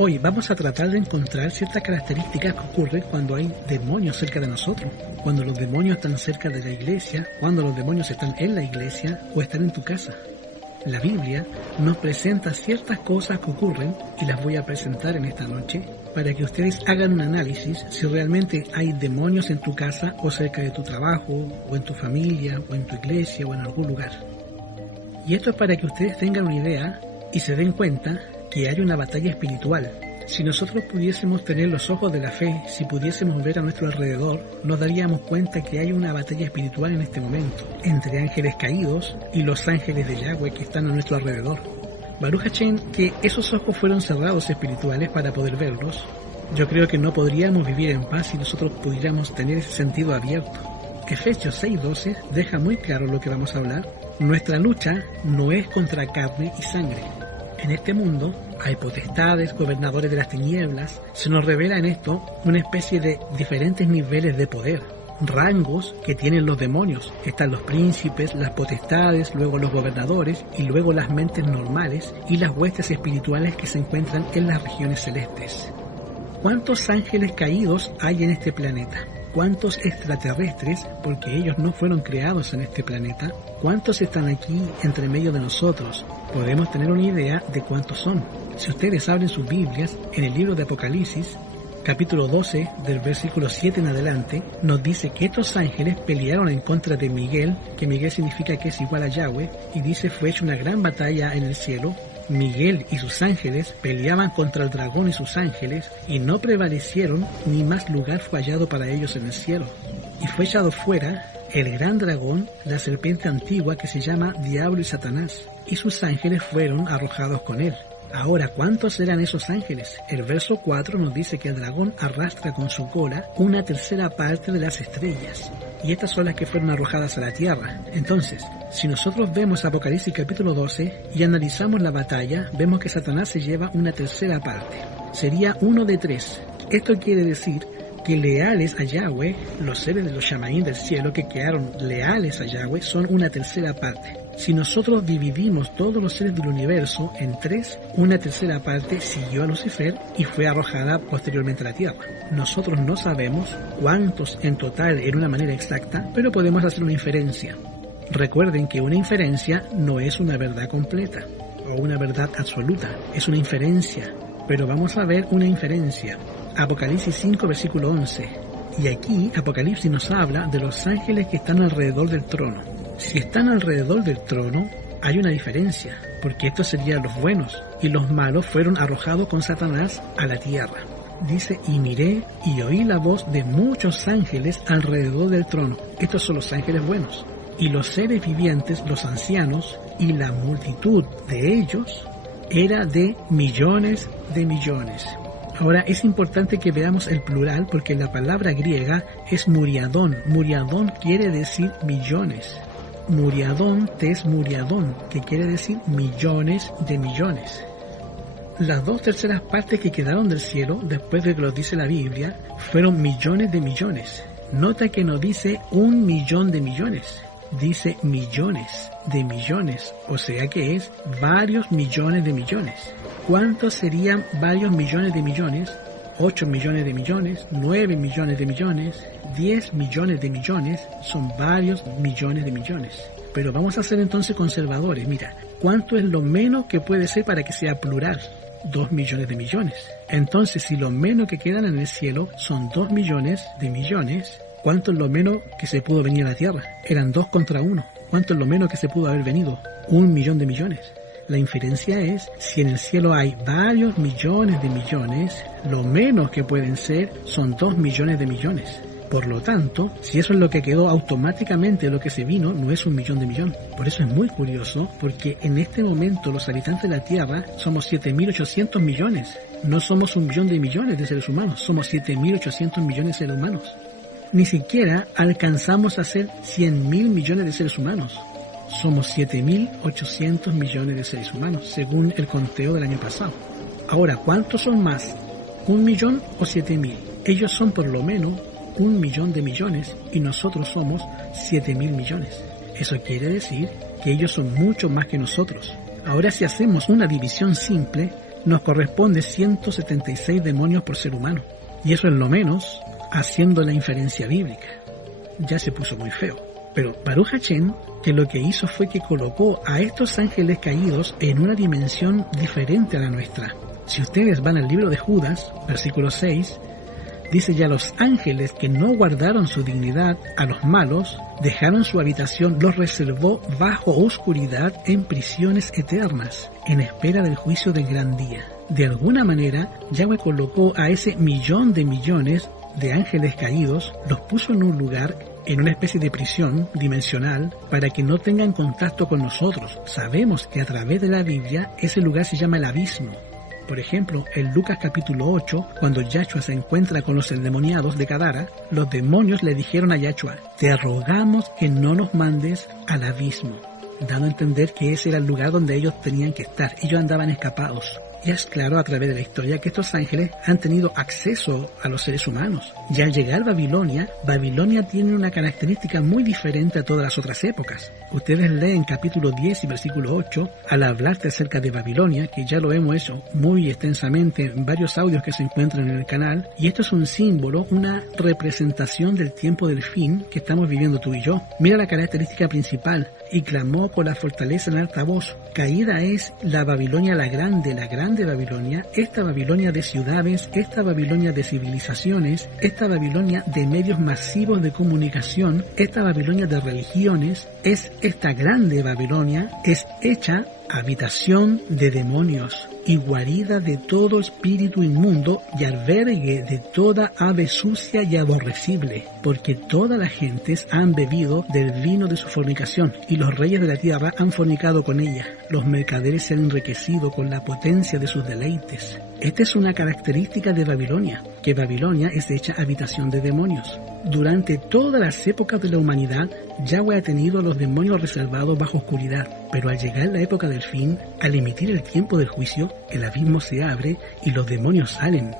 Hoy vamos a tratar de encontrar ciertas características que ocurren cuando hay demonios cerca de nosotros, cuando los demonios están cerca de la iglesia, cuando los demonios están en la iglesia o están en tu casa. La Biblia nos presenta ciertas cosas que ocurren y las voy a presentar en esta noche para que ustedes hagan un análisis si realmente hay demonios en tu casa o cerca de tu trabajo o en tu familia o en tu iglesia o en algún lugar. Y esto es para que ustedes tengan una idea y se den cuenta que hay una batalla espiritual. Si nosotros pudiésemos tener los ojos de la fe, si pudiésemos ver a nuestro alrededor, nos daríamos cuenta que hay una batalla espiritual en este momento, entre ángeles caídos y los ángeles de Yahweh que están a nuestro alrededor. Baruch Hashem, que esos ojos fueron cerrados espirituales para poder verlos. Yo creo que no podríamos vivir en paz si nosotros pudiéramos tener ese sentido abierto. Efesios 6:12 deja muy claro lo que vamos a hablar. Nuestra lucha no es contra carne y sangre. En este mundo hay potestades, gobernadores de las tinieblas. Se nos revela en esto una especie de diferentes niveles de poder, rangos que tienen los demonios. Están los príncipes, las potestades, luego los gobernadores y luego las mentes normales y las huestes espirituales que se encuentran en las regiones celestes. ¿Cuántos ángeles caídos hay en este planeta? ¿Cuántos extraterrestres, porque ellos no fueron creados en este planeta? ¿Cuántos están aquí entre medio de nosotros? Podemos tener una idea de cuántos son. Si ustedes abren sus Biblias, en el libro de Apocalipsis, capítulo 12, del versículo 7 en adelante, nos dice que estos ángeles pelearon en contra de Miguel, que Miguel significa que es igual a Yahweh, y dice fue hecha una gran batalla en el cielo. Miguel y sus ángeles peleaban contra el dragón y sus ángeles, y no prevalecieron, ni más lugar fue hallado para ellos en el cielo. Y fue echado fuera el gran dragón, la serpiente antigua que se llama Diablo y Satanás, y sus ángeles fueron arrojados con él. Ahora, ¿cuántos eran esos ángeles? El verso 4 nos dice que el dragón arrastra con su cola una tercera parte de las estrellas, y estas son las que fueron arrojadas a la tierra. Entonces, si nosotros vemos Apocalipsis capítulo 12 y analizamos la batalla, vemos que Satanás se lleva una tercera parte. Sería 1 de 3. Esto quiere decir que leales a Yahweh, los seres de los Shamaín del cielo que quedaron leales a Yahweh, son una tercera parte. Si nosotros dividimos todos los seres del universo en 3, una tercera parte siguió a Lucifer y fue arrojada posteriormente a la tierra. Nosotros no sabemos cuántos en total en una manera exacta, pero podemos hacer una inferencia. Recuerden que una inferencia no es una verdad completa o una verdad absoluta, es una inferencia. Pero vamos a ver una inferencia. Apocalipsis 5, versículo 11. Y aquí Apocalipsis nos habla de los ángeles que están alrededor del trono. Si están alrededor del trono, hay una diferencia, porque estos serían los buenos, y los malos fueron arrojados con Satanás a la tierra. Dice, y miré y oí la voz de muchos ángeles alrededor del trono. Estos son los ángeles buenos. Y los seres vivientes, los ancianos, y la multitud de ellos, era de millones de millones. Ahora es importante que veamos el plural porque la palabra griega es muriadón. Muriadón quiere decir millones. Muriadón tes muriadón, que quiere decir millones de millones. Las 2/3 partes que quedaron del cielo, después de que lo dice la Biblia, fueron millones de millones. Nota que no dice 1 millón de millones, dice millones de millones, o sea que es varios millones de millones. ¿Cuántos serían varios millones de millones? 8 millones de millones, 9 millones de millones, 10 millones de millones, son varios millones de millones. Pero vamos a ser entonces conservadores. Mira, ¿cuánto es lo menos que puede ser para que sea plural? 2 millones de millones. Entonces, si lo menos que quedan en el cielo son 2 millones de millones, ¿cuánto es lo menos que se pudo venir a la tierra? Eran 2 contra 1. ¿Cuánto es lo menos que se pudo haber venido? 1 millón de millones. La inferencia es, si en el cielo hay varios millones de millones, lo menos que pueden ser son 2 millones de millones. Por lo tanto, si eso es lo que quedó automáticamente, lo que se vino no es 1 millón de millón. Por eso es muy curioso, porque en este momento los habitantes de la Tierra somos 7.800 millones. No somos 1 millón de millones de seres humanos, somos 7.800 millones de seres humanos. Ni siquiera alcanzamos a ser 100.000 millones de seres humanos. Somos 7.800 millones de seres humanos, según el conteo del año pasado. Ahora, ¿cuántos son más? ¿1 millón o 7.000? Ellos son por lo menos 1 millón de millones y nosotros somos 7.000 millones. Eso quiere decir que ellos son mucho más que nosotros. Ahora, si hacemos una división simple, nos corresponde 176 demonios por ser humano. Y eso es lo menos haciendo la inferencia bíblica. Ya se puso muy feo. Pero Baruch Hashem, que lo que hizo fue que colocó a estos ángeles caídos en una dimensión diferente a la nuestra. Si ustedes van al libro de Judas, versículo 6, dice: ya los ángeles que no guardaron su dignidad, a los malos, dejaron su habitación, los reservó bajo oscuridad en prisiones eternas, en espera del juicio del gran día. De alguna manera, Yahweh colocó a ese millón de millones de ángeles caídos, los puso en un lugar, en una especie de prisión dimensional, para que no tengan contacto con nosotros. Sabemos que a través de la Biblia ese lugar se llama el abismo. Por ejemplo, en Lucas capítulo 8, cuando Yahshua se encuentra con los endemoniados de Gadara, los demonios le dijeron a Yahshua: te rogamos que no nos mandes al abismo, dando a entender que ese era el lugar donde ellos tenían que estar. Ellos andaban escapados. Ya es claro a través de la historia que estos ángeles han tenido acceso a los seres humanos. Y al llegar Babilonia, Babilonia tiene una característica muy diferente a todas las otras épocas. Ustedes leen capítulo 10 y versículo 8, al hablarte acerca de Babilonia, que ya lo hemos hecho muy extensamente en varios audios que se encuentran en el canal, y esto es un símbolo, una representación del tiempo del fin que estamos viviendo tú y yo. Mira la característica principal: y clamó con la fortaleza en alta voz. Caída es la Babilonia la grande Babilonia, esta Babilonia de ciudades, esta Babilonia de civilizaciones, esta Babilonia de medios masivos de comunicación, esta Babilonia de religiones. Es esta grande Babilonia, es hecha habitación de demonios y guarida de todo espíritu inmundo y albergue de toda ave sucia y aborrecible, porque todas las gentes han bebido del vino de su fornicación, y los reyes de la tierra han fornicado con ella. Los mercaderes se han enriquecido con la potencia de sus deleites. Esta es una característica de Babilonia, que Babilonia es hecha habitación de demonios. Durante todas las épocas de la humanidad, Yahweh ha tenido a los demonios reservados bajo oscuridad, pero al llegar la época del fin, al emitir el tiempo del juicio, el abismo se abre y los demonios salen.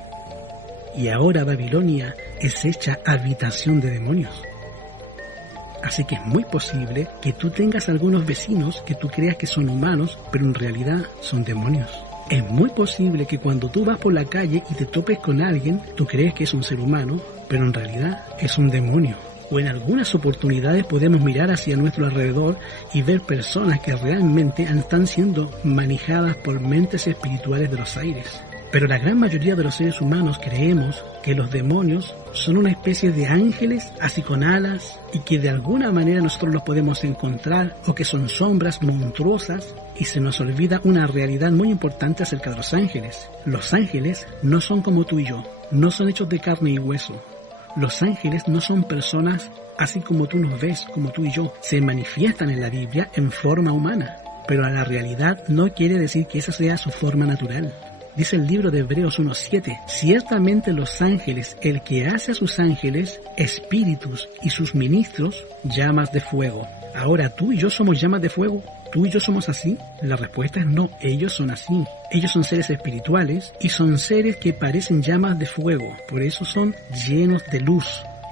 Y ahora Babilonia es hecha habitación de demonios. Así que es muy posible que tú tengas algunos vecinos que tú creas que son humanos, pero en realidad son demonios. Es muy posible que cuando tú vas por la calle y te topes con alguien, tú crees que es un ser humano, pero en realidad es un demonio. O en algunas oportunidades podemos mirar hacia nuestro alrededor y ver personas que realmente están siendo manejadas por mentes espirituales de los aires. Pero la gran mayoría de los seres humanos creemos que los demonios son una especie de ángeles así con alas y que de alguna manera nosotros los podemos encontrar, o que son sombras monstruosas, y se nos olvida una realidad muy importante acerca de los ángeles. Los ángeles no son como tú y yo, no son hechos de carne y hueso. Los ángeles no son personas así como tú nos ves, como tú y yo. Se manifiestan en la Biblia en forma humana, pero a la realidad no quiere decir que esa sea su forma natural. Dice el libro de Hebreos 1:7, ciertamente los ángeles, el que hace a sus ángeles, espíritus, y sus ministros, llamas de fuego. Ahora, ¿tú y yo somos llamas de fuego? ¿Tú y yo somos así? La respuesta es no, ellos son así. Ellos son seres espirituales y son seres que parecen llamas de fuego, por eso son llenos de luz.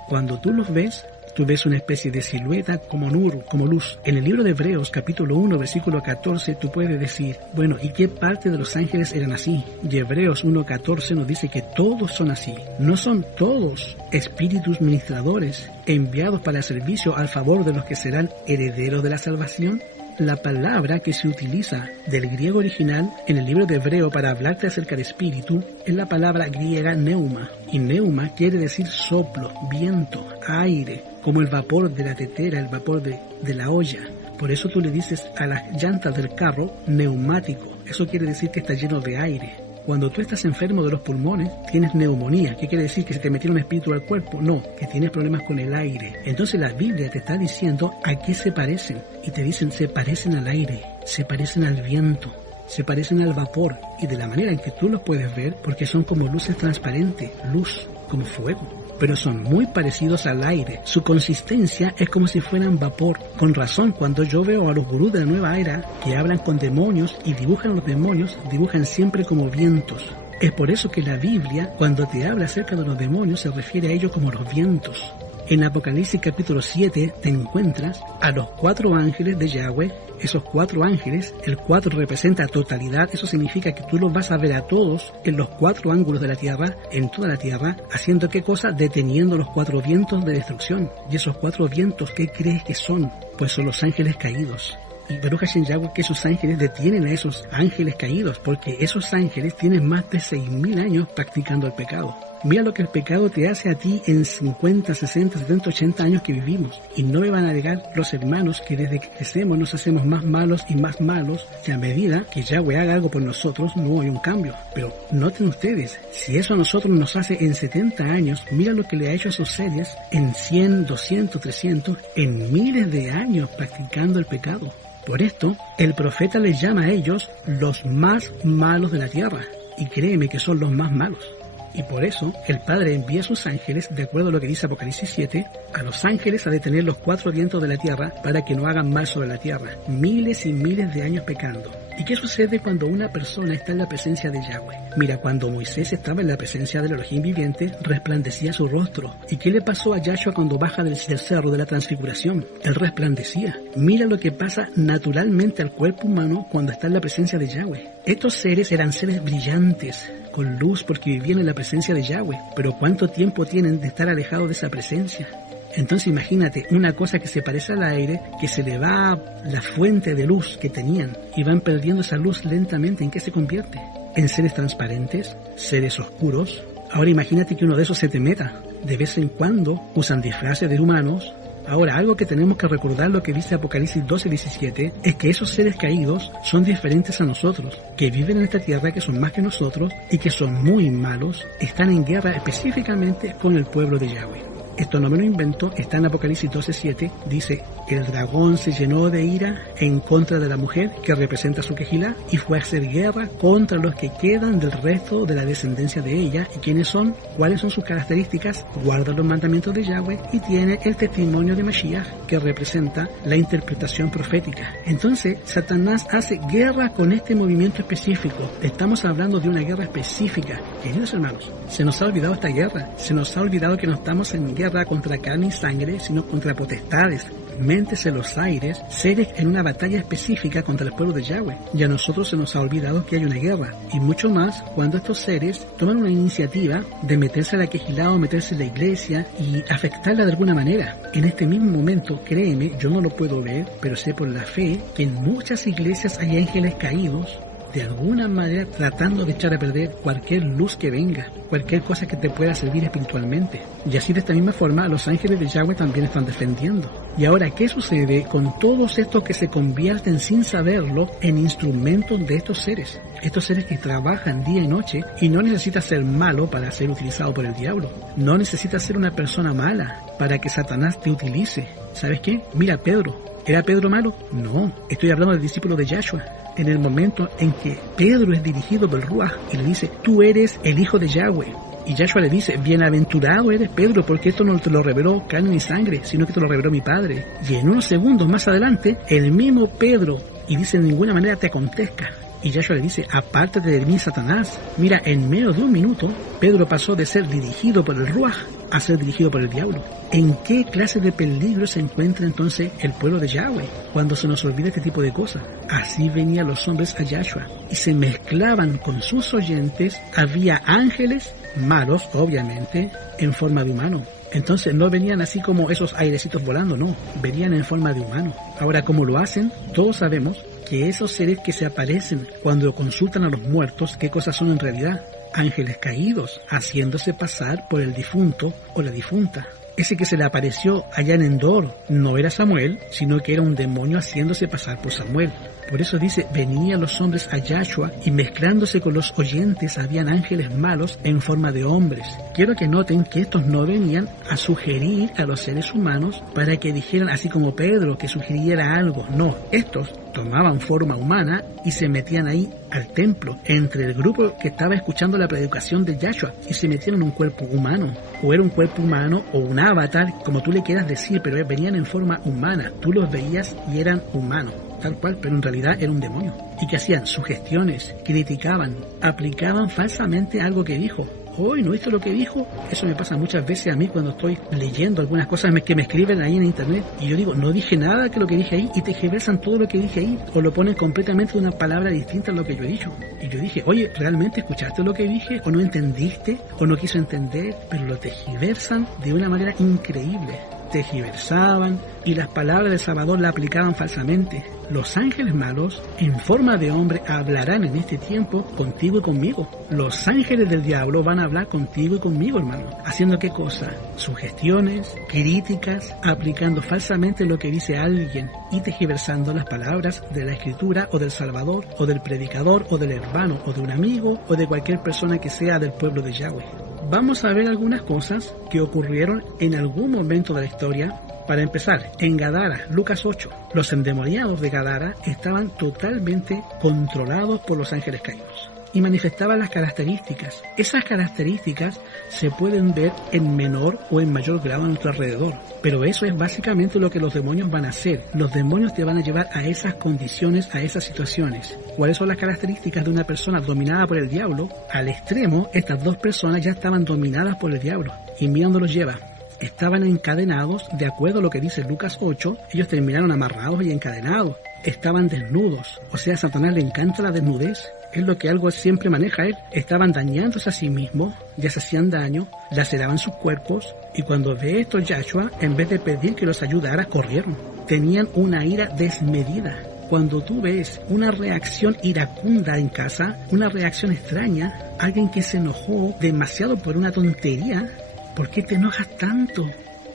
Cuando tú los ves, tú ves una especie de silueta como nur, como luz. En el libro de Hebreos, capítulo 1, versículo 14, tú puedes decir, bueno, ¿y qué parte de los ángeles eran así? Y Hebreos 1:14 nos dice que todos son así. No son todos espíritus ministradores enviados para el servicio al favor de los que serán herederos de la salvación. La palabra que se utiliza del griego original en el libro de Hebreo para hablarte acerca de espíritu es la palabra griega neuma. Y neuma quiere decir soplo, viento, aire, como el vapor de la tetera, el vapor de la olla. Por eso tú le dices a las llantas del carro neumático. Eso quiere decir que está lleno de aire. Cuando tú estás enfermo de los pulmones, tienes neumonía. ¿Qué quiere decir? ¿Que se te metió un espíritu al cuerpo? No, que tienes problemas con el aire. Entonces la Biblia te está diciendo a qué se parecen. Y te dicen, se parecen al aire, se parecen al viento, se parecen al vapor. Y de la manera en que tú los puedes ver, porque son como luces transparentes, luz, como fuego. Pero son muy parecidos al aire. Su consistencia es como si fueran vapor. Con razón, cuando yo veo a los gurús de la nueva era que hablan con demonios y dibujan a los demonios, dibujan siempre como vientos. Es por eso que la Biblia, cuando te habla acerca de los demonios, se refiere a ellos como los vientos. En Apocalipsis capítulo 7 te encuentras a los 4 ángeles de Yahweh. Esos 4 ángeles, el 4 representa totalidad, eso significa que tú los vas a ver a todos en los 4 ángulos de la tierra, en toda la tierra, haciendo ¿qué cosa? Deteniendo los 4 vientos de destrucción. Y esos 4 vientos, ¿qué crees que son? Pues son los ángeles caídos. Y Baruch Hashem Yahweh, que esos ángeles detienen a esos ángeles caídos, porque esos ángeles tienen más de 6.000 años practicando el pecado. Mira lo que el pecado te hace a ti en 50, 60, 70, 80 años que vivimos. Y no me van a negar los hermanos que desde que crecemos nos hacemos más malos y más malos, y a medida que Yahweh haga algo por nosotros, no hay un cambio. Pero noten ustedes, si eso a nosotros nos hace en 70 años, mira lo que le ha hecho a esos seres en 100, 200, 300, en miles de años practicando el pecado. Por esto, el profeta les llama a ellos los más malos de la tierra. Y créeme que son los más malos. Y por eso, el Padre envía a sus ángeles, de acuerdo a lo que dice Apocalipsis 7, a los ángeles a detener los 4 vientos de la tierra para que no hagan mal sobre la tierra. Miles y miles de años pecando. ¿Y qué sucede cuando una persona está en la presencia de Yahweh? Mira, cuando Moisés estaba en la presencia del Elohim viviente, resplandecía su rostro. ¿Y qué le pasó a Yahshua cuando baja del cerro de la transfiguración? Él resplandecía. Mira lo que pasa naturalmente al cuerpo humano cuando está en la presencia de Yahweh. Estos seres eran seres brillantes, con luz porque vivían en la presencia de Yahweh. Pero ¿cuánto tiempo tienen de estar alejados de esa presencia? Entonces imagínate, una cosa que se parece al aire, que se le va la fuente de luz que tenían y van perdiendo esa luz lentamente. ¿En qué se convierte? En seres transparentes, seres oscuros. Ahora imagínate que uno de esos se te meta. De vez en cuando usan disfraces de humanos. Ahora, algo que tenemos que recordar, lo que dice Apocalipsis 12:17, es que esos seres caídos son diferentes a nosotros, que viven en esta tierra, que son más que nosotros y que son muy malos, están en guerra específicamente con el pueblo de Yahweh. Esto no me lo invento, está en Apocalipsis 12:7, dice, el dragón se llenó de ira en contra de la mujer que representa su quejilá y fue a hacer guerra contra los que quedan del resto de la descendencia de ella. ¿Y quiénes son? ¿Cuáles son sus características? Guarda los mandamientos de Yahweh y tiene el testimonio de Mashiach, que representa la interpretación profética. Entonces, Satanás hace guerra con este movimiento específico. Estamos hablando de una guerra específica. Queridos hermanos, se nos ha olvidado esta guerra, se nos ha olvidado que no estamos en guerra contra carne y sangre, sino contra potestades, mentes en los aires, seres en una batalla específica contra el pueblo de Yahweh. Y a nosotros se nos ha olvidado que hay una guerra, y mucho más cuando estos seres toman una iniciativa de meterse a la quejilá o meterse en la iglesia y afectarla de alguna manera. En este mismo momento, créeme, yo no lo puedo ver, pero sé por la fe que en muchas iglesias hay ángeles caídos, de alguna manera tratando de echar a perder cualquier luz que venga, cualquier cosa que te pueda servir espiritualmente. Y así de esta misma forma los ángeles de Yahweh también están defendiendo. Y ahora, ¿qué sucede con todos estos que se convierten sin saberlo en instrumentos de estos seres? Estos seres que trabajan día y noche, y no necesitas ser malo para ser utilizado por el diablo. No necesitas ser una persona mala para que Satanás te utilice. ¿Sabes qué? Mira Pedro. ¿Era Pedro malo? No, estoy hablando del discípulo de Yahshua. En el momento en que Pedro es dirigido por el Ruach y le dice, tú eres el hijo de Yahweh. Y Yahshua le dice, bienaventurado eres Pedro, porque esto no te lo reveló carne ni sangre, sino que te lo reveló mi Padre. Y en unos segundos más adelante, el mismo Pedro, y dice, de ninguna manera te acontezca. Y Yahshua le dice, apártate de mí, Satanás. Mira, en menos de un minuto, Pedro pasó de ser dirigido por el Ruach a ser dirigido por el diablo. ¿En qué clase de peligro se encuentra entonces el pueblo de Yahweh cuando se nos olvida este tipo de cosas? Así venían los hombres a Yahshua y se mezclaban con sus oyentes. Había ángeles malos, obviamente, en forma de humano. Entonces no venían así como esos airecitos volando, no, venían en forma de humano. Ahora, ¿cómo lo hacen? Todos sabemos que esos seres que se aparecen cuando consultan a los muertos, ¿qué cosas son en realidad? Ángeles caídos, haciéndose pasar por el difunto o la difunta. Ese que se le apareció allá en Endor no era Samuel, sino que era un demonio haciéndose pasar por Samuel. Por eso dice, venían los hombres a Yahshua y mezclándose con los oyentes habían ángeles malos en forma de hombres. Quiero que noten que estos no venían a sugerir a los seres humanos para que dijeran así como Pedro, que sugiriera algo. No, estos tomaban forma humana y se metían ahí al templo, entre el grupo que estaba escuchando la predicación de Yahshua, y se metían en un cuerpo humano, o era un cuerpo humano o un avatar, como tú le quieras decir, pero venían en forma humana. Tú los veías y eran humanos, tal cual, pero en realidad era un demonio. Y que hacían sugestiones, criticaban, aplicaban falsamente algo que dijo, hoy no viste lo que dijo. Eso me pasa muchas veces a mí cuando estoy leyendo algunas cosas que me escriben ahí en internet y yo digo, no dije nada que lo que dije ahí, y tergiversan todo lo que dije ahí o lo ponen completamente una palabra distinta a lo que yo he dicho. Y yo dije, oye, ¿realmente escuchaste lo que dije? ¿O no entendiste? ¿O no quiso entender? Pero lo tergiversan de una manera increíble. Tergiversaban y las palabras del Salvador la aplicaban falsamente. Los ángeles malos, en forma de hombre, hablarán en este tiempo contigo y conmigo. Los ángeles del diablo van a hablar contigo y conmigo, hermano. ¿Haciendo qué cosa? Sugestiones, críticas, aplicando falsamente lo que dice alguien y tergiversando las palabras de la Escritura o del Salvador o del predicador o del hermano o de un amigo o de cualquier persona que sea del pueblo de Yahweh. Vamos a ver algunas cosas que ocurrieron en algún momento de la historia. Para empezar, en Gadara, Lucas 8, los endemoniados de Gadara estaban totalmente controlados por los ángeles caídos y manifestaban las características. Esas características se pueden ver en menor o en mayor grado a nuestro alrededor, pero eso es básicamente lo que los demonios van a hacer. Los demonios te van a llevar a esas condiciones, a esas situaciones. ¿Cuáles son las características de una persona dominada por el diablo? Al extremo, estas dos personas ya estaban dominadas por el diablo. Y mira dónde los lleva. Estaban encadenados, de acuerdo a lo que dice Lucas 8, ellos terminaron amarrados y encadenados. Estaban desnudos, o sea, a Satanás le encanta la desnudez, es lo que algo siempre maneja él. Estaban dañándose a sí mismos, ya se hacían daño, laceraban sus cuerpos, y cuando ve esto Yahshua, en vez de pedir que los ayudara, corrieron. Tenían una ira desmedida. Cuando tú ves una reacción iracunda en casa, una reacción extraña, alguien que se enojó demasiado por una tontería, ¿por qué te enojas tanto?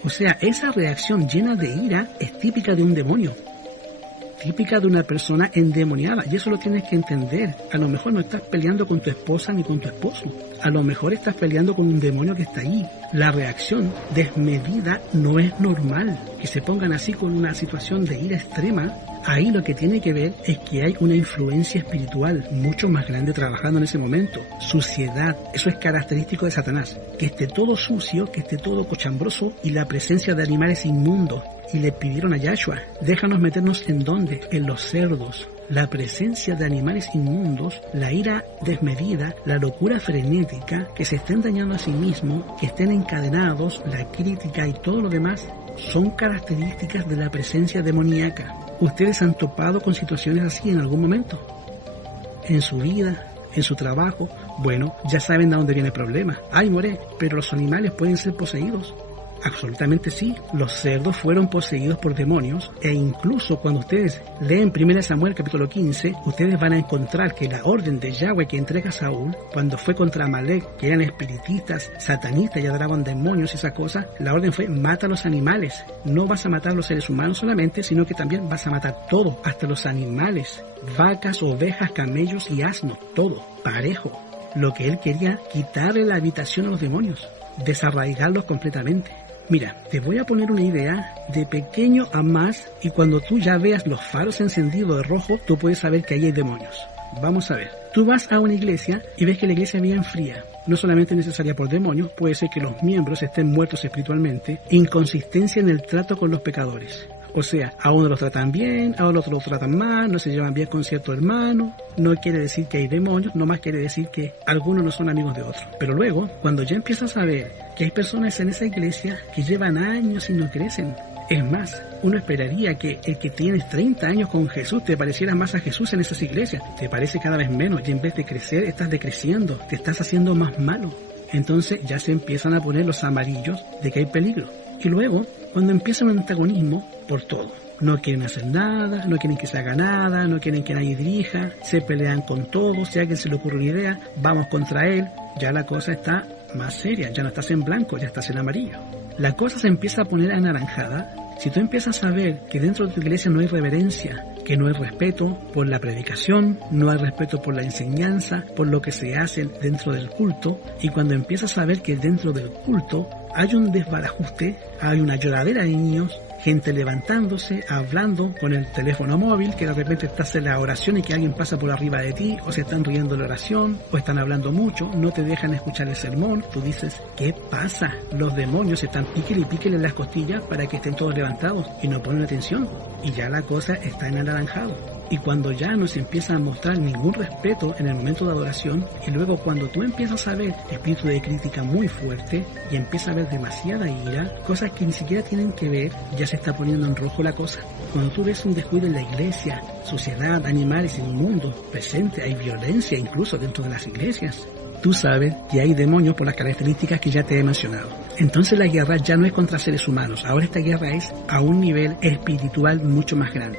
O sea, esa reacción llena de ira es típica de un demonio, típica de una persona endemoniada, y eso lo tienes que entender. A lo mejor no estás peleando con tu esposa ni con tu esposo, a lo mejor estás peleando con un demonio que está ahí. La reacción desmedida no es normal, que se pongan así con una situación de ira extrema. Ahí lo que tiene que ver es que hay una influencia espiritual mucho más grande trabajando en ese momento. Suciedad, eso es característico de Satanás. Que esté todo sucio, que esté todo cochambroso y la presencia de animales inmundos. Y le pidieron a Yahshua, déjanos meternos ¿en dónde? En los cerdos. La presencia de animales inmundos, la ira desmedida, la locura frenética, que se estén dañando a sí mismos, que estén encadenados, la crítica y todo lo demás, son características de la presencia demoníaca. ¿Ustedes han topado con situaciones así en algún momento? ¿En su vida? ¿En su trabajo? Bueno, ya saben de dónde viene el problema. Ay, more, pero los animales pueden ser poseídos. Absolutamente sí, los cerdos fueron poseídos por demonios, e incluso cuando ustedes leen 1 Samuel capítulo 15, ustedes van a encontrar que la orden de Yahweh que entrega a Saúl, cuando fue contra Amalek, que eran espiritistas, satanistas y adoraban demonios y esa cosa, la orden fue mata a los animales. No vas a matar a los seres humanos solamente, sino que también vas a matar todo, hasta los animales, vacas, ovejas, camellos y asnos, todo, parejo. Lo que él quería, quitarle la habitación a los demonios, desarraigarlos completamente. Mira, te voy a poner una idea de pequeño a más, y cuando tú ya veas los faros encendidos de rojo, tú puedes saber que ahí hay demonios. Vamos a ver. Tú vas a una iglesia y ves que la iglesia es bien fría. No solamente necesaria por demonios, puede ser que los miembros estén muertos espiritualmente. Inconsistencia en el trato con los pecadores. O sea, a uno los tratan bien, a otros los tratan mal, no se llevan bien con cierto hermano. No quiere decir que hay demonios, nomás quiere decir que algunos no son amigos de otros. Pero luego, cuando ya empiezas a ver que hay personas en esa iglesia que llevan años y no crecen. Es más, uno esperaría que el que tienes 30 años con Jesús te pareciera más a Jesús en esas iglesias. Te parece cada vez menos, y en vez de crecer, estás decreciendo, te estás haciendo más malo. Entonces ya se empiezan a poner los amarillos de que hay peligro. Y luego, cuando empieza un antagonismo por todo. No quieren hacer nada, no quieren que se haga nada, no quieren que nadie dirija, se pelean con todos, si a alguien se le ocurre una idea, vamos contra él. Ya la cosa está más seria, ya no estás en blanco, ya estás en amarillo. La cosa se empieza a poner anaranjada. Si tú empiezas a ver que dentro de tu iglesia no hay reverencia, que no hay respeto por la predicación, no hay respeto por la enseñanza, por lo que se hace dentro del culto, y cuando empiezas a ver que dentro del culto hay un desbarajuste, hay una lloradera de niños, gente levantándose, hablando con el teléfono móvil, que de repente estás en la oración y que alguien pasa por arriba de ti, o se están riendo de la oración, o están hablando mucho, no te dejan escuchar el sermón. Tú dices, ¿qué pasa? Los demonios están píquele y píquele en las costillas para que estén todos levantados y no ponen atención. y ya la cosa está en anaranjado. Y cuando ya no se empieza a mostrar ningún respeto en el momento de adoración, y luego cuando tú empiezas a ver espíritu de crítica muy fuerte y empiezas a ver demasiada ira, cosas que ni siquiera tienen que ver, ya se está poniendo en rojo la cosa. Cuando tú ves un descuido en la iglesia, suciedad, animales inmundos presente, hay violencia incluso dentro de las iglesias, tú sabes que hay demonios por las características que ya te he mencionado. Entonces la guerra ya no es contra seres humanos, ahora esta guerra es a un nivel espiritual mucho más grande.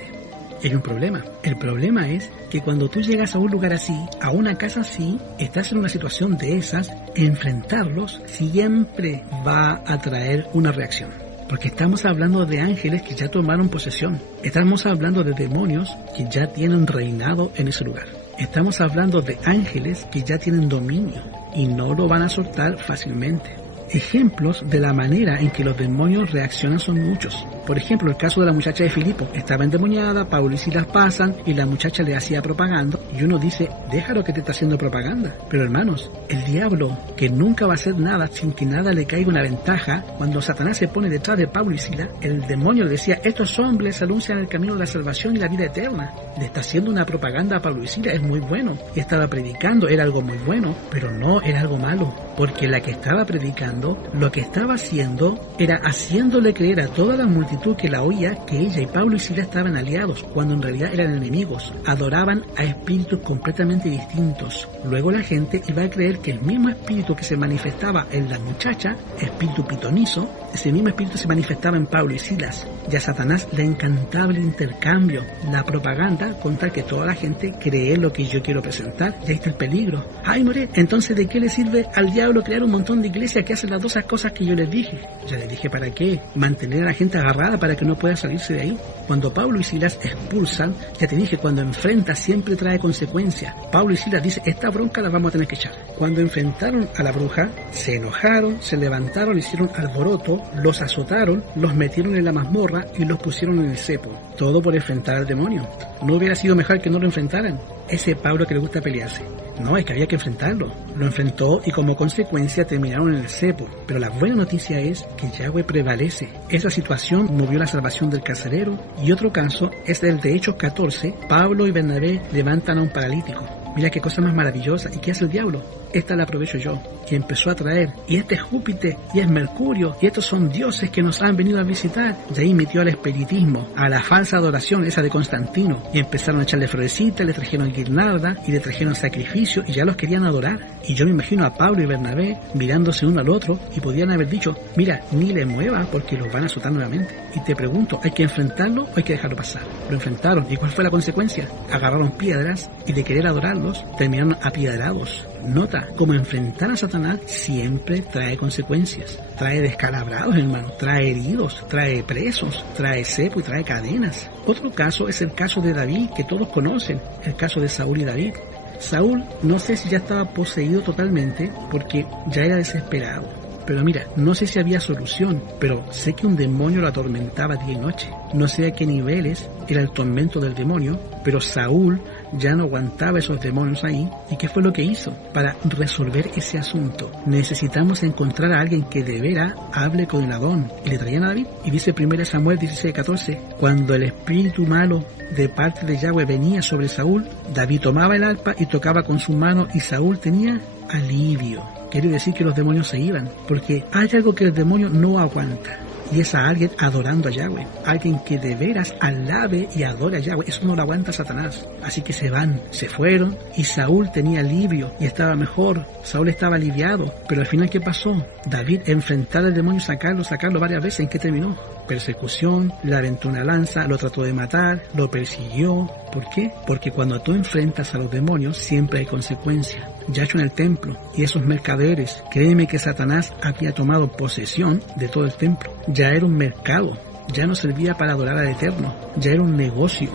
Hay un problema. El problema es que cuando tú llegas a un lugar así, a una casa así, estás en una situación de esas, enfrentarlos siempre va a traer una reacción. Porque estamos hablando de ángeles que ya tomaron posesión. Estamos hablando de demonios que ya tienen reinado en ese lugar. Estamos hablando de ángeles que ya tienen dominio y no lo van a soltar fácilmente. Ejemplos de la manera en que los demonios reaccionan son muchos. Por ejemplo, el caso de la muchacha de Filipo. Estaba endemoniada, Pablo y Silas pasan y la muchacha le hacía propaganda. Y uno dice, déjalo que te está haciendo propaganda. Pero hermanos, el diablo, que nunca va a hacer nada sin que nada le caiga una ventaja, cuando Satanás se pone detrás de Pablo y Silas, el demonio le decía, estos hombres anuncian el camino de la salvación y la vida eterna. Le está haciendo una propaganda a Pablo y Silas, es muy bueno. Y estaba predicando, era algo muy bueno, pero no era algo malo. Porque la que estaba predicando, lo que estaba haciendo era haciéndole creer a toda la multitud que la oía que ella y Pablo y Silas estaban aliados, cuando en realidad eran enemigos. Adoraban a espíritus completamente distintos. Luego la gente iba a creer que el mismo espíritu que se manifestaba en la muchacha, espíritu pitonizo, ese mismo espíritu se manifestaba en Pablo y Silas. Y a Satanás le encantaba el intercambio, la propaganda, con tal que toda la gente cree lo que yo quiero presentar. Y ahí está el peligro. Ay, more, entonces ¿de qué le sirve al diablo crear un montón de iglesias que hacen las dos cosas que yo les dije? Ya les dije para qué. Mantener a la gente agarrada para que no pueda salirse de ahí. Cuando Pablo y Silas expulsan, ya te dije, cuando enfrenta siempre trae consecuencias. Pablo y Silas dicen, esta bronca la vamos a tener que echar. Cuando enfrentaron a la bruja, se enojaron, se levantaron, hicieron alboroto, los azotaron, los metieron en la mazmorra y los pusieron en el cepo. Todo por enfrentar al demonio. ¿No hubiera sido mejor que no lo enfrentaran? Ese Pablo que le gusta pelearse. No, es que había que enfrentarlo. Lo enfrentó y como consecuencia terminaron en el cepo. Pero la buena noticia es que Yahweh prevalece. Esa situación movió la salvación del carcelero. Y otro caso es el de Hechos 14. Pablo y Bernabé levantan a un paralítico. Mira qué cosa más maravillosa. ¿Y qué hace el diablo? Esta la aprovecho yo, que empezó a traer. Y este es Júpiter, y es Mercurio, y estos son dioses que nos han venido a visitar. De ahí metió al espiritismo, a la falsa adoración, esa de Constantino. Y empezaron a echarle florecitas, le trajeron guirnalda, y le trajeron sacrificio, y ya los querían adorar. Y yo me imagino a Pablo y Bernabé mirándose uno al otro, y podían haber dicho, mira, ni le mueva porque los van a azotar nuevamente. Y te pregunto, ¿hay que enfrentarlo o hay que dejarlo pasar? Lo enfrentaron, ¿y cuál fue la consecuencia? Agarraron piedras, y de querer adorarlos, terminaron apiedrados. Nota, como enfrentar a Satanás siempre trae consecuencias, trae descalabrados, hermano, trae heridos, trae presos, trae cepo y trae cadenas. Otro caso es el caso de David, que todos conocen, el caso de Saúl y David. Saúl, no sé si ya estaba poseído totalmente, porque ya era desesperado. Pero mira, no sé si había solución, pero sé que un demonio lo atormentaba día y noche. No sé a qué niveles era el tormento del demonio, pero Saúl ya no aguantaba esos demonios ahí. ¿Y qué fue lo que hizo? Para resolver ese asunto, necesitamos encontrar a alguien que de veras hable con el Adón. Y le traían a David. Y dice 1 Samuel 16:14, cuando el espíritu malo de parte de Yahweh venía sobre Saúl, David tomaba el arpa y tocaba con su mano y Saúl tenía alivio. Quiere decir que los demonios se iban, porque hay algo que el demonio no aguanta. Y es a alguien adorando a Yahweh. Alguien que de veras alabe y adore a Yahweh. Eso no lo aguanta Satanás. Así que se van, se fueron. Y Saúl tenía alivio y estaba mejor. Saúl estaba aliviado. Pero al final, ¿qué pasó? David enfrentar al demonio, sacarlo varias veces. ¿En qué terminó? Persecución, le aventó una lanza, lo trató de matar, lo persiguió. ¿Por qué? Porque cuando tú enfrentas a los demonios siempre hay consecuencias. Ya hecho en el templo, y esos mercaderes, créeme que Satanás había tomado posesión de todo el templo. Ya era un mercado, ya no servía para adorar al Eterno, ya era un negocio.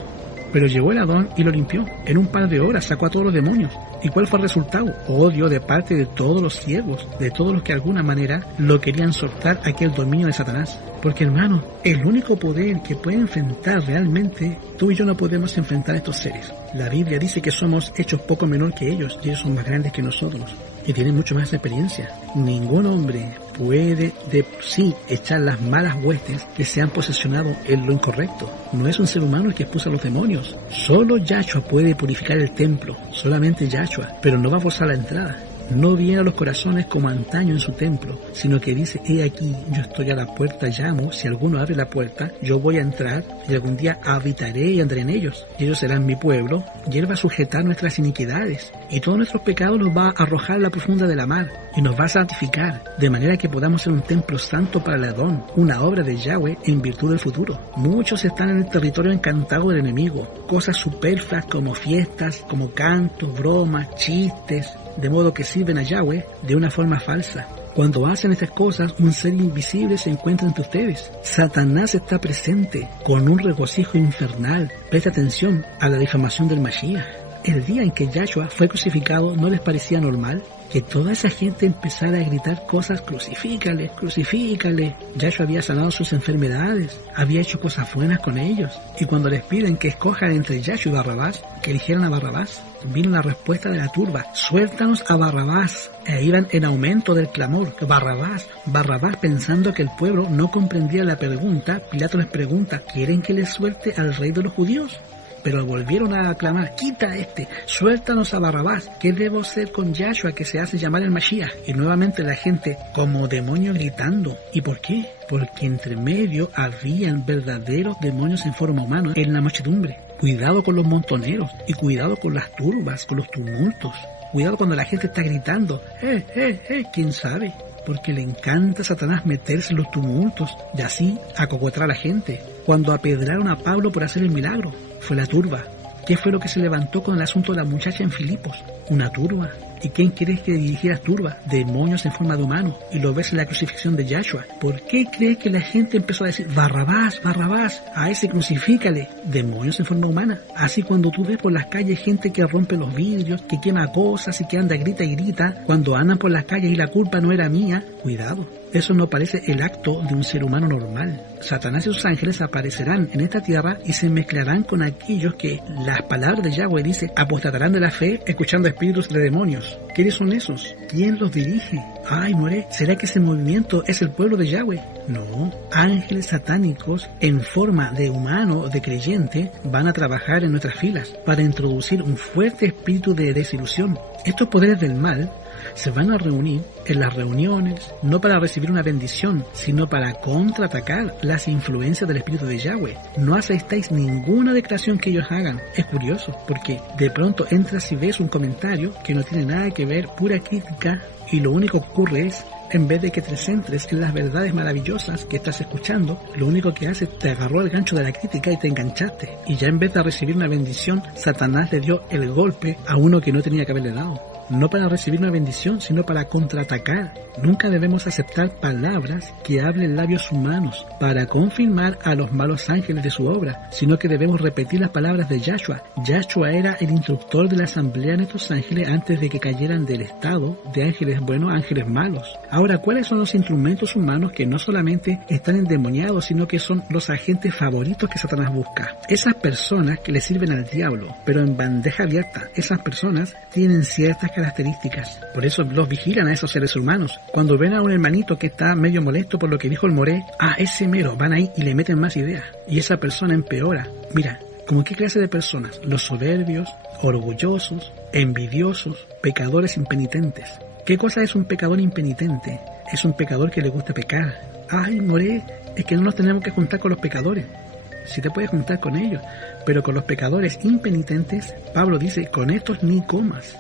Pero llegó el Adón y lo limpió. En un par de horas sacó a todos los demonios. ¿Y cuál fue el resultado? Odio de parte de todos los siervos, de todos los que de alguna manera lo querían soltar aquel dominio de Satanás. Porque hermano, el único poder que puede enfrentar realmente, tú y yo no podemos enfrentar a estos seres. La Biblia dice que somos hechos poco menor que ellos, y ellos son más grandes que nosotros. Y tienen mucho más experiencia. Ningún hombre puede de sí echar las malas huestes que se han posesionado en lo incorrecto. No es un ser humano el que expulsa a los demonios. Solo Yahshua puede purificar el templo, solamente Yahshua, pero no va a forzar la entrada. No viene a los corazones como antaño en su templo, sino que dice: he aquí, yo estoy a la puerta, llamo, si alguno abre la puerta, yo voy a entrar, y algún día habitaré y andaré en ellos. Y ellos serán mi pueblo, y Él va a sujetar nuestras iniquidades, y todos nuestros pecados los va a arrojar a la profunda de la mar, y nos va a santificar, de manera que podamos ser un templo santo para el Adón, una obra de Yahweh en virtud del futuro. Muchos están en el territorio encantado del enemigo, cosas superfluas como fiestas, como cantos, bromas, chistes, de modo que sirven a Yahweh de una forma falsa. Cuando hacen estas cosas, un ser invisible se encuentra entre ustedes. Satanás está presente con un regocijo infernal. Presta atención a la difamación del Mashiach. El día en que Yahshua fue crucificado, ¿no les parecía normal que toda esa gente empezara a gritar cosas? Crucifícale, crucifícale. Yahshua había sanado sus enfermedades, había hecho cosas buenas con ellos. Y cuando les piden que escojan entre Yahshua y Barrabás, que eligieran a Barrabás, vino la respuesta de la turba: suéltanos a Barrabás. E iban en aumento del clamor: Barrabás, Barrabás. Pensando que el pueblo no comprendía la pregunta, Pilato les pregunta: ¿quieren que les suelte al rey de los judíos? Pero volvieron a aclamar: quita suéltanos a Barrabás. ¿Qué debo hacer con Yahshua, que se hace llamar el Mashiach? Y nuevamente la gente como demonios gritando. ¿Y por qué? Porque entre medio habían verdaderos demonios en forma humana en la muchedumbre. Cuidado con los montoneros, y cuidado con las turbas, con los tumultos. Cuidado cuando la gente está gritando: ¿quién sabe? Porque le encanta a Satanás meterse en los tumultos y así acogotar a la gente. Cuando apedraron a Pablo por hacer el milagro, fue la turba. ¿Qué fue lo que se levantó con el asunto de la muchacha en Filipos? Una turba. ¿Y quién crees que dirigiera turba? Demonios en forma de humano. Y lo ves en la crucifixión de Yahshua. ¿Por qué crees que la gente empezó a decir: Barrabás, Barrabás, a ese crucifícale? Demonios en forma humana. Así cuando tú ves por las calles gente que rompe los vidrios, que quema cosas y que anda grita y grita, cuando andan por las calles y la culpa no era mía, cuidado. Eso no parece el acto de un ser humano normal. Satanás y sus ángeles aparecerán en esta tierra y se mezclarán con aquellos que, las palabras de Yahweh dice, apostatarán de la fe escuchando espíritus de demonios. ¿Quiénes son esos? ¿Quién los dirige? Ay, More, ¿será que ese movimiento es el pueblo de Yahweh? No, ángeles satánicos en forma de humano o de creyente van a trabajar en nuestras filas para introducir un fuerte espíritu de desilusión. Estos poderes del mal se van a reunir en las reuniones, no para recibir una bendición, sino para contraatacar las influencias del Espíritu de Yahweh. No aceptáis ninguna declaración que ellos hagan. Es curioso, porque de pronto entras y ves un comentario que no tiene nada que ver, pura crítica, y lo único que ocurre es, en vez de que te centres en las verdades maravillosas que estás escuchando, lo único que hace, te agarró el gancho de la crítica y te enganchaste. Y ya en vez de recibir una bendición, Satanás le dio el golpe a uno que no tenía que haberle dado. No para recibir una bendición, sino para contraatacar. Nunca debemos aceptar palabras que hablen labios humanos para confirmar a los malos ángeles de su obra, sino que debemos repetir las palabras de Yahshua. Yahshua era el instructor de la asamblea de estos ángeles antes de que cayeran del estado de ángeles buenos a ángeles malos. Ahora, ¿cuáles son los instrumentos humanos que no solamente están endemoniados, sino que son los agentes favoritos que Satanás busca? Esas personas que le sirven al diablo, pero en bandeja abierta. Esas personas tienen ciertas características. Por eso los vigilan a esos seres humanos. Cuando ven a un hermanito que está medio molesto por lo que dijo el Moré, ese mero, van ahí y le meten más ideas. Y esa persona empeora. Mira, ¿cómo qué clase de personas? Los soberbios, orgullosos, envidiosos, pecadores impenitentes. ¿Qué cosa es un pecador impenitente? Es un pecador que le gusta pecar. Ay, Moré, es que no nos tenemos que juntar con los pecadores. Sí te puedes juntar con ellos, pero con los pecadores impenitentes, Pablo dice, con estos ni comas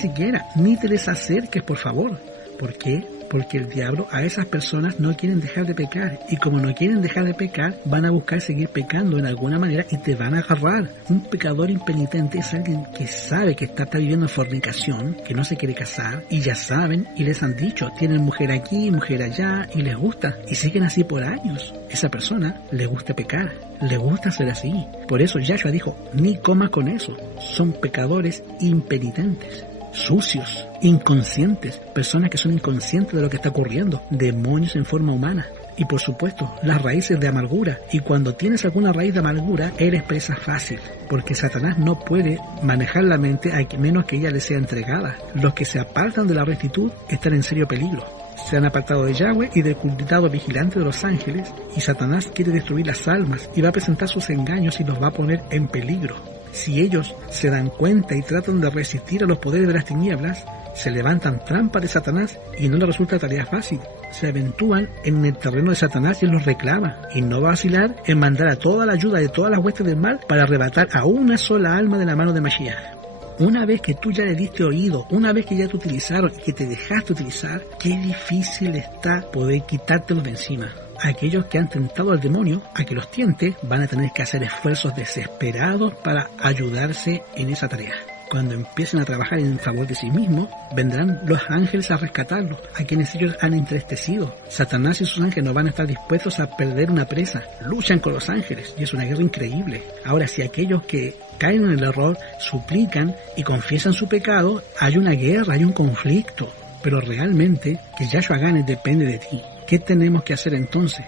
siquiera, ni te les acerques, por favor. ¿Por qué? Porque el diablo a esas personas no quieren dejar de pecar, y como no quieren dejar de pecar, van a buscar seguir pecando en alguna manera y te van a agarrar. Un pecador impenitente es alguien que sabe que está viviendo en fornicación, que no se quiere casar, y ya saben y les han dicho, tienen mujer aquí, mujer allá, y les gusta, y siguen así por años. Esa persona le gusta pecar, le gusta ser así. Por eso Yahshua dijo, ni comas con eso. Son pecadores impenitentes, sucios, inconscientes, personas que son inconscientes de lo que está ocurriendo, demonios en forma humana. Y por supuesto, las raíces de amargura. Y cuando tienes alguna raíz de amargura, eres presa fácil, porque Satanás no puede manejar la mente a menos que ella le sea entregada. Los que se apartan de la rectitud están en serio peligro. se han apartado de Yahweh y del cuidado vigilante de los ángeles, y Satanás quiere destruir las almas y va a presentar sus engaños y los va a poner en peligro. Si ellos se dan cuenta y tratan de resistir a los poderes de las tinieblas, se levantan trampas de Satanás y no les resulta tarea fácil. Se aventúan en el terreno de Satanás y él los reclama, y no va a vacilar en mandar a toda la ayuda de todas las huestes del mal para arrebatar a una sola alma de la mano de Mashiach. Una vez que tú ya le diste oído, una vez que ya te utilizaron y que te dejaste utilizar, qué difícil está poder quitártelos de encima. Aquellos que han tentado al demonio a que los tiente van a tener que hacer esfuerzos desesperados para ayudarse en esa tarea. Cuando empiecen a trabajar en favor de sí mismos, vendrán los ángeles a rescatarlos, a quienes ellos han entristecido. Satanás y sus ángeles no van a estar dispuestos a perder una presa. Luchan con los ángeles y es una guerra increíble. Ahora, si aquellos que caen en el error suplican y confiesan su pecado, hay una guerra, hay un conflicto. Pero realmente, que Yahshua gane depende de ti. ¿Qué tenemos que hacer entonces?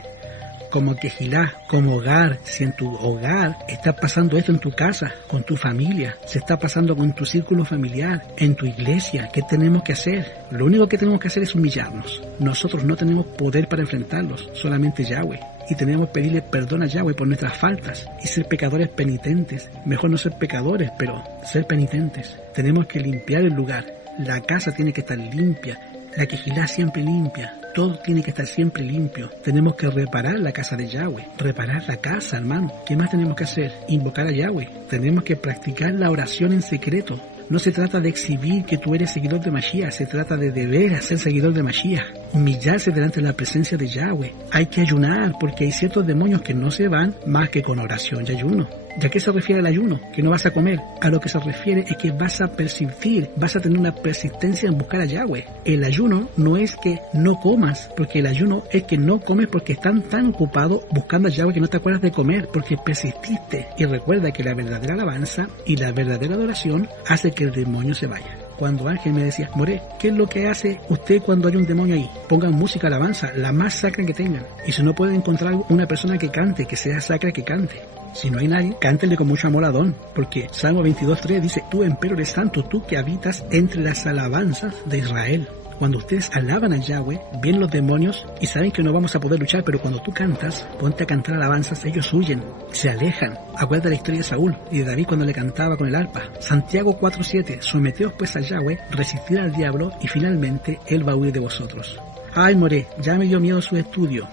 Como Quejilá, como hogar, si en tu hogar está pasando esto en tu casa, con tu familia, se está pasando con tu círculo familiar, en tu iglesia, ¿qué tenemos que hacer? Lo único que tenemos que hacer es humillarnos. Nosotros no tenemos poder para enfrentarlos, solamente Yahweh. Y tenemos que pedirle perdón a Yahweh por nuestras faltas y ser pecadores penitentes. Mejor no ser pecadores, pero ser penitentes. Tenemos que limpiar el lugar. La casa tiene que estar limpia. La Quejilá siempre limpia. Todo tiene que estar siempre limpio. Tenemos que reparar la casa de Yahweh. Reparar la casa, hermano. ¿Qué más tenemos que hacer? Invocar a Yahweh. Tenemos que practicar la oración en secreto. No se trata de exhibir que tú eres seguidor de Mashiach. Se trata de deber ser seguidor de Mashiach. Humillarse delante de la presencia de Yahweh. Hay que ayunar porque hay ciertos demonios que no se van más que con oración y ayuno. ¿Y a qué se refiere el ayuno? Que no vas a comer. A lo que se refiere es que vas a persistir, vas a tener una persistencia en buscar a Yahweh. El ayuno no es que no comas, porque el ayuno es que no comes porque están tan ocupados buscando a Yahweh que no te acuerdas de comer, porque persististe. Y recuerda que la verdadera alabanza y la verdadera adoración hace que el demonio se vaya. Cuando Ángel me decía, More, ¿qué es lo que hace usted cuando hay un demonio ahí? Pongan música alabanza, la más sacra que tengan. Y si no pueden encontrar una persona que cante, que sea sacra, que cante. Si no hay nadie, cántenle con mucho amor a Adón, porque Salmo 22:3 dice, tú empero eres santo, tú que habitas entre las alabanzas de Israel. Cuando ustedes alaban a Yahweh, vienen los demonios y saben que no vamos a poder luchar, pero cuando tú cantas, ponte a cantar alabanzas, ellos huyen, se alejan. Acuérdate la historia de Saúl y de David cuando le cantaba con el arpa. Santiago 4:7, someteos pues a Yahweh, resistid al diablo y finalmente él va a huir de vosotros. Ay, More, ya me dio miedo su estudio.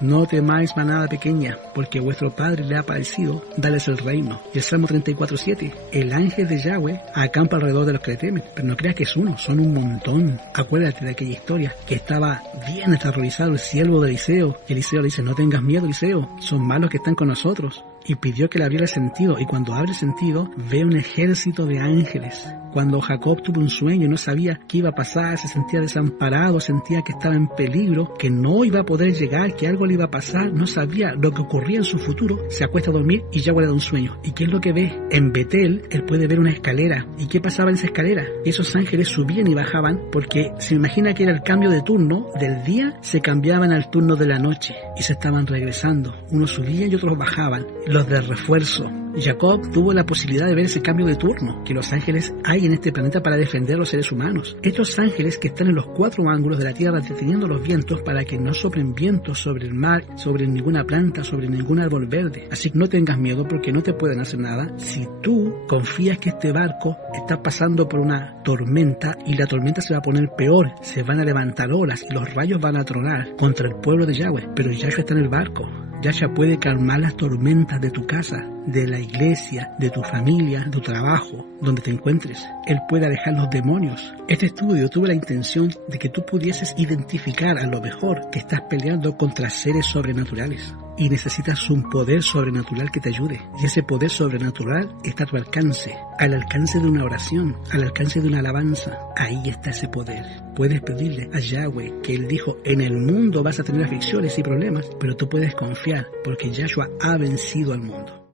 No temáis manada pequeña, porque vuestro Padre le ha parecido darles el reino. Y el Salmo 34:7, el ángel de Yahweh acampa alrededor de los que le temen. Pero no creas que es uno, son un montón. Acuérdate de aquella historia, que estaba bien aterrorizado el siervo de Eliseo. Y Eliseo le dice, no tengas miedo, Eliseo, son malos que están con nosotros. Y pidió que le abriera el sentido, y cuando abre el sentido, ve un ejército de ángeles. Cuando Jacob tuvo un sueño y no sabía qué iba a pasar, se sentía desamparado, sentía que estaba en peligro, que no iba a poder llegar, que algo le iba a pasar, no sabía lo que ocurría en su futuro, se acuesta a dormir y Yahweh le da un sueño. ¿Y qué es lo que ve? En Betel, él puede ver una escalera. ¿Y qué pasaba en esa escalera? Esos ángeles subían y bajaban, porque se imagina que era el cambio de turno del día, se cambiaban al turno de la noche, y se estaban regresando. Unos subían y otros bajaban. Los de refuerzo. Jacob tuvo la posibilidad de ver ese cambio de turno que los ángeles hay en este planeta para defender a los seres humanos. Estos ángeles que están en los cuatro ángulos de la tierra deteniendo los vientos para que no soplen vientos sobre el mar, sobre ninguna planta, sobre ningún árbol verde. Así que no tengas miedo porque no te pueden hacer nada si tú confías que este barco está pasando por una tormenta y la tormenta se va a poner peor. Se van a levantar olas y los rayos van a tronar contra el pueblo de Yahweh. Pero Yahshua está en el barco. Yahshua puede calmar las tormentas de tu casa, de la iglesia, de tu familia, de tu trabajo, donde te encuentres. Él puede alejar los demonios. Este estudio tuvo la intención de que tú pudieses identificar a lo mejor que estás peleando contra seres sobrenaturales y necesitas un poder sobrenatural que te ayude. Y ese poder sobrenatural está a tu alcance, al alcance de una oración, al alcance de una alabanza. Ahí está ese poder. Puedes pedirle a Yahweh, que Él dijo, en el mundo vas a tener aflicciones y problemas, pero tú puedes confiar porque Yahshua ha vencido al mundo.